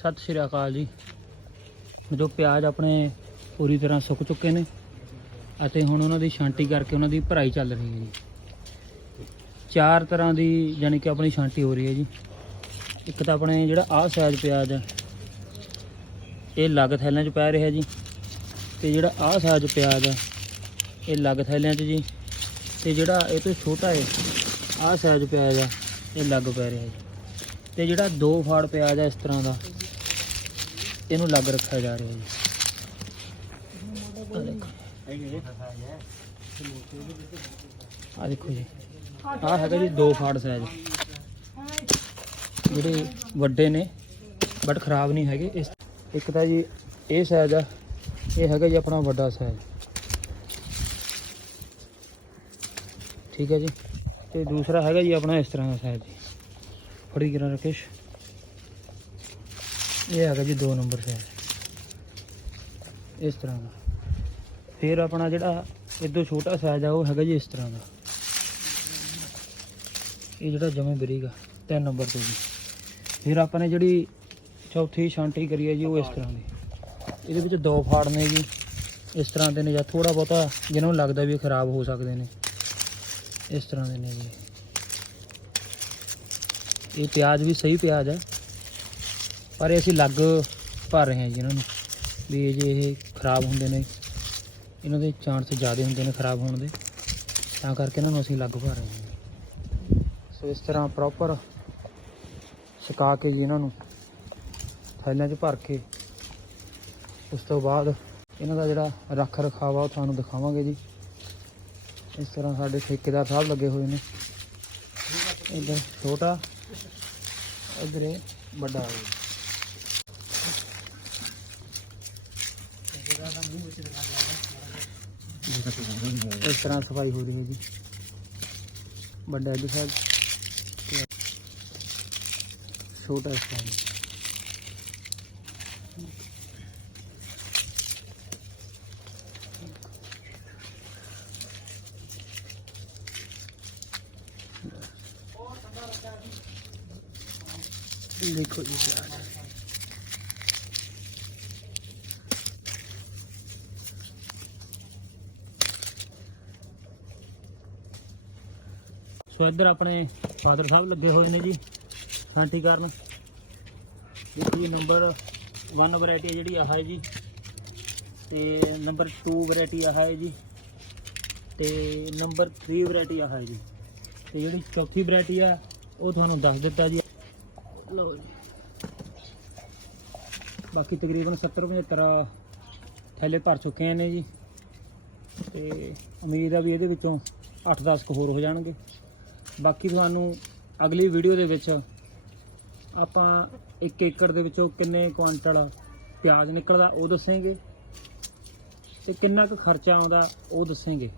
ਸਤਿ ਸ਼੍ਰੀ ਅਕਾਲ ਜੀ। ਜੋ ਪਿਆਜ਼ ਆਪਣੇ ਪੂਰੀ ਤਰ੍ਹਾਂ ਸੁੱਕ ਚੁੱਕੇ ਨੇ ਅਤੇ ਹੁਣ ਉਹਨਾਂ ਦੀ ਛਾਂਟੀ ਕਰਕੇ ਉਹਨਾਂ ਦੀ ਭਰਾਈ ਚੱਲ ਰਹੀ ਹੈ ਜੀ। ਚਾਰ ਤਰ੍ਹਾਂ ਦੀ ਯਾਨੀ ਕਿ ਆਪਣੀ ਛਾਂਟੀ ਹੋ ਰਹੀ ਹੈ ਜੀ। ਇੱਕ ਤਾਂ ਆਪਣੇ ਜਿਹੜਾ ਆਹ ਸਾਈਜ਼ ਪਿਆਜ਼ ਹੈ ਇਹ ਲੱਗ ਥੈਲਿਆਂ 'ਚ ਪੈ ਰਿਹਾ ਜੀ। ਤੇ ਜਿਹੜਾ ਆਹ ਸਾਈਜ਼ ਪਿਆਜ਼ ਹੈ ਇਹ ਲੱਗ ਥੈਲਿਆਂ 'ਚ ਜੀ। ਤੇ ਜਿਹੜਾ ਇਹ ਤੋਂ ਛੋਟਾ ਹੈ ਆਹ ਸਾਈਜ਼ ਪਿਆਜ਼ ਆ, ਇਹ ਲੱਗ ਪੈ ਰਿਹਾ ਜੀ। ਤੇ ਜਿਹੜਾ ਦੋ ਫਾੜ ਪਿਆਜ਼ ਆ ਇਸ ਤਰ੍ਹਾਂ ਦਾ ਇਹਨੂੰ ਅਲੱਗ ਰੱਖਿਆ ਜਾ ਰਿਹਾ ਜੀ। ਆਹ ਦੇਖੋ। ਜੀ। ਆਹ ਹੈਗਾ ਜੀ ਦੋ ਫਾੜ ਸਾਈਜ਼। ਜਿਹੜੇ ਵੱਡੇ ਨੇ, ਬਟ ਖਰਾਬ ਨਹੀਂ ਹੈਗੇ। ਇਸ ਇੱਕ ਤਾਂ ਜੀ ਇਹ ਸਾਈਜ਼ ਆ, ਇਹ ਹੈਗਾ ਜੀ ਆਪਣਾ ਵੱਡਾ ਸਾਈਜ਼। ਠੀਕ ਹੈ ਜੀ। ਤੇ ਦੂਸਰਾ ਹੈਗਾ ਜੀ ਆਪਣਾ ਇਸ ਤਰ੍ਹਾਂ ਦਾ ਸਾਈਜ਼। ਜੀ ਫੜੀ ਕਰਾਂ ਰਕੇਸ਼। ਇਹ ਹੈਗਾ ਜੀ 2 ਨੰਬਰ ਸਾਈਜ਼ ਇਸ ਤਰ੍ਹਾਂ ਦਾ। ਫਿਰ ਆਪਣਾ ਜਿਹੜਾ ਇਦੋਂ ਛੋਟਾ ਸਾਈਜ਼ ਆ, ਉਹ ਹੈਗਾ ਜੀ ਇਸ ਤਰ੍ਹਾਂ ਦਾ। ਇਹ ਜਿਹੜਾ ਜਮੇ ਬਰੀਕ ਆ 3 ਨੰਬਰ ਤੇ ਜੀ। ਫਿਰ ਆਪਾਂ ਨੇ ਜਿਹੜੀ ਚੌਥੀ ਛਾਂਟੀ ਕਰੀ ਹੈ ਜੀ, ਉਹ ਇਸ ਤਰ੍ਹਾਂ ਦੀ। ਇਹਦੇ ਵਿੱਚ ਦੋ ਫਾੜ ਨੇ ਜੀ। ਇਸ ਤਰ੍ਹਾਂ ਦੇ ਨੇ ਜਾਂ ਥੋੜਾ ਬਹੁਤਾ ਜਿਹਨਾਂ ਨੂੰ ਲੱਗਦਾ ਵੀ ਖਰਾਬ ਹੋ ਸਕਦੇ ਨੇ। ਇਸ ਤਰ੍ਹਾਂ ਦੇ ਨੇ ਜੀ। ਇਹ ਪਿਆਜ਼ ਵੀ ਸਹੀ ਪਿਆਜ਼ ਹੈ ਪਰ ਇਹ ਅਸੀਂ ਲੱਗ ਭਰ ਰਹੇ ਹਾਂ ਜੀ ਇਹਨਾਂ ਨੂੰ। ਵੀ ਜੇ ਇਹ ਖਰਾਬ ਹੁੰਦੇ ਨੇ, ਇਹਨਾਂ ਦੇ ਚਾਂਸ ਜ਼ਿਆਦਾ ਹੁੰਦੇ ਨੇ ਖਰਾਬ ਹੋਣ ਦੇ, ਤਾਂ ਕਰਕੇ ਇਹਨਾਂ ਨੂੰ ਅਸੀਂ ਲੱਗ ਭਰ ਰਹੇ ਹਾਂ। ਸੋ ਇਸ ਤਰ੍ਹਾਂ ਪ੍ਰੋਪਰ ਸੁਕਾ ਕੇ ਜੀ ਇਹਨਾਂ ਨੂੰ, ਥੈਲਿਆਂ 'ਚ ਭਰ ਕੇ। ਉਸ ਤੋਂ ਬਾਅਦ ਇਹਨਾਂ ਦਾ ਜਿਹੜਾ ਰੱਖ ਰਖਾਵਾ ਉਹ ਤੁਹਾਨੂੰ ਦਿਖਾਵਾਂਗੇ ਜੀ। ਇਸ ਤਰ੍ਹਾਂ ਸਾਡੇ ਠੇਕੇਦਾਰ ਸਾਹਿਬ ਲੱਗੇ ਹੋਏ ਨੇ। ਇੱਧਰ ਛੋਟਾ, ਇੱਧਰ ਇਹ ਵੱਡਾ ਹੈ ਇਸ ਤਰ੍ਹਾਂ ਸਫ਼ਾਈ ਹੋ ਰਹੀ ਹੈ ਜੀ। ਵੱਡਾ ਇੱਧਰ ਸਾਈਡ ਛੋਟਾ ਇਸ ਦੇਖੋ ਜੀ ਪਿਆਜ਼ ਸੋ ਇੱਧਰ ਆਪਣੇ ਫਾਦਰ ਸਾਹਿਬ ਲੱਗੇ ਹੋਏ ਨੇ ਜੀ ਛਾਂਟੀ ਕਰਨ। ਜੀ ਨੰਬਰ 1 ਵੈਰਾਈਟੀ ਜਿਹੜੀ ਆਹ ਹੈ ਜੀ। ਤੇ ਨੰਬਰ 2 ਵੈਰਾਈਟੀ ਆਹ ਹੈ ਜੀ। ਤੇ ਨੰਬਰ 3 ਵੈਰਾਈਟੀ ਆਹ ਹੈ ਜੀ। ਤੇ ਜਿਹੜੀ ਚੌਥੀ ਵੈਰਾਈਟੀ ਆ, ਉਹ ਤੁਹਾਨੂੰ ਦੱਸ ਦਿੱਤਾ ਜੀ। ਲਓ ਜੀ। ਬਾਕੀ ਤਕਰੀਬਨ 70 75 ਥੈਲੇ ਭਰ ਚੁੱਕੇ ਨੇ ਜੀ। ਤੇ ਉਮੀਦ ਆ ਵੀ ਇਹਦੇ ਵਿੱਚੋਂ 8-10 ਕੁ ਹੋਰ ਹੋ ਜਾਣਗੇ। ਬਾਕੀ ਤੁਹਾਨੂੰ ਅਗਲੀ ਵੀਡੀਓ ਦੇ ਵਿੱਚ ਆਪਾਂ 1 ਏਕੜ ਦੇ ਵਿੱਚੋਂ ਕਿੰਨੇ ਕੁਆਂਟਲ ਪਿਆਜ਼ ਨਿਕਲਦਾ ਉਹ ਦੱਸਾਂਗੇ ਤੇ ਕਿੰਨਾ ਕੁ ਖਰਚਾ ਆਉਂਦਾ ਉਹ ਦੱਸਾਂਗੇ।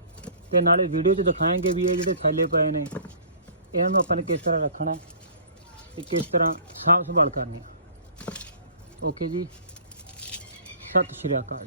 ਤੇ ਨਾਲੇ ਵੀਡੀਓ 'ਚ ਦਿਖਾਵਾਂਗੇ ਵੀ ਇਹ ਜਿਹੜੇ ਥੈਲੇ ਪਏ ਨੇ, ਇਹਨਾਂ ਨੂੰ ਆਪਾਂ ਨੇ ਕਿਸ ਤਰ੍ਹਾਂ ਰੱਖਣਾ ਤੇ ਕਿਸ ਤਰ੍ਹਾਂ ਸਾਂਭ ਸੰਭਾਲ ਕਰਨੀ। ਓਕੇ ਜੀ, ਸਤਿ ਸ਼੍ਰੀ ਅਕਾਲ।